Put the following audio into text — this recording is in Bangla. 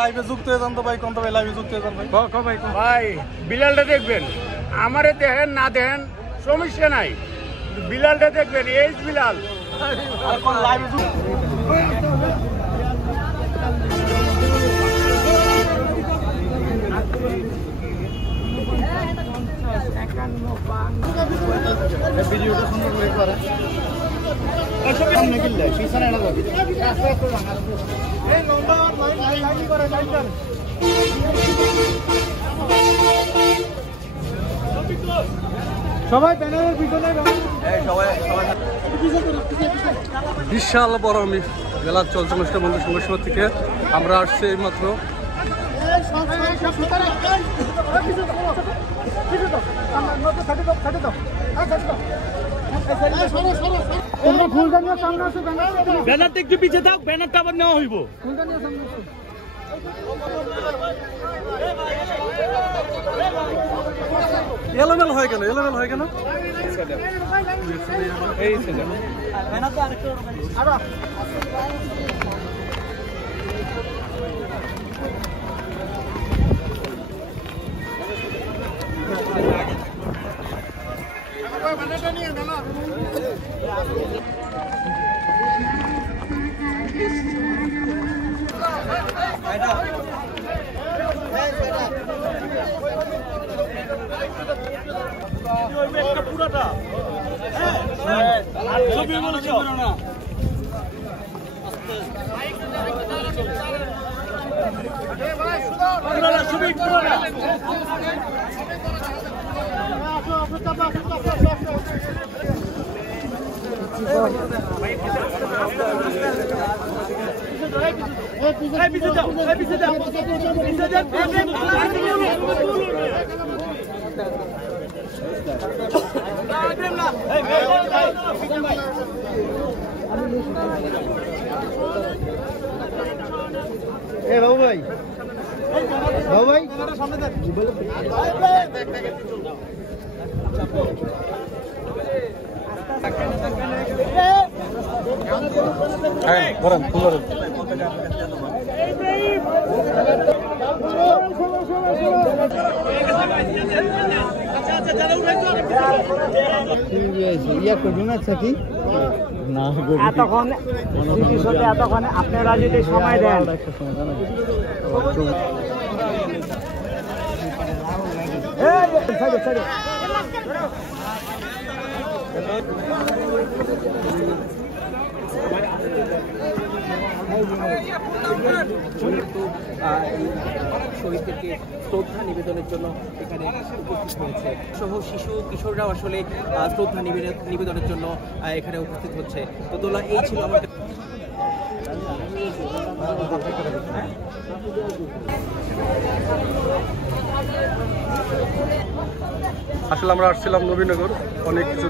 লাইভে যুক্ত হয়ে যান তো ভাই, কোন তো ভাই লাইভে যুক্ত হয়ে যান ভাই। ভাই বিলালটা দেখবেন, আমারে দেখেন না দেখেন সমস্যা নাই, বিলালটা দেখবেন, এই বিলাল লাইভে ভিডিওটা সুন্দর করে করে সামনে গিয়ে পিছনে এনে যাবে এই লম্বা লাইন করে লাইন করে সবাই ব্যানারের পিছনে বিশাল বড় মেলা চলছে অনুষ্ঠান বন্ধু সংগঠন থেকে আমরা আসছি এই মাত্র। ব্যানারটা একটু পিছিয়ে থাক, ব্যানারটা আবার নেওয়া হইব। এলোমেলো হয় কেন, এলোমেলো হয় কেন? বাবু ভাই, বাবু ভাই হ্যাঁ বলেন বলেন। এতক্ষণ আপনারা যদি সময় দেন শহীদদেরকে শ্রদ্ধা নিবেদনের জন্য এখানে উপস্থিত হয়েছে সহ শিশু কিশোররাও আসলে শ্রদ্ধা নিবেদনের জন্য এখানে উপস্থিত হচ্ছে। তো দোলা এই ছিল আমাদের আসলে আমরা আসছিলাম নবীনগর, অনেক কিছু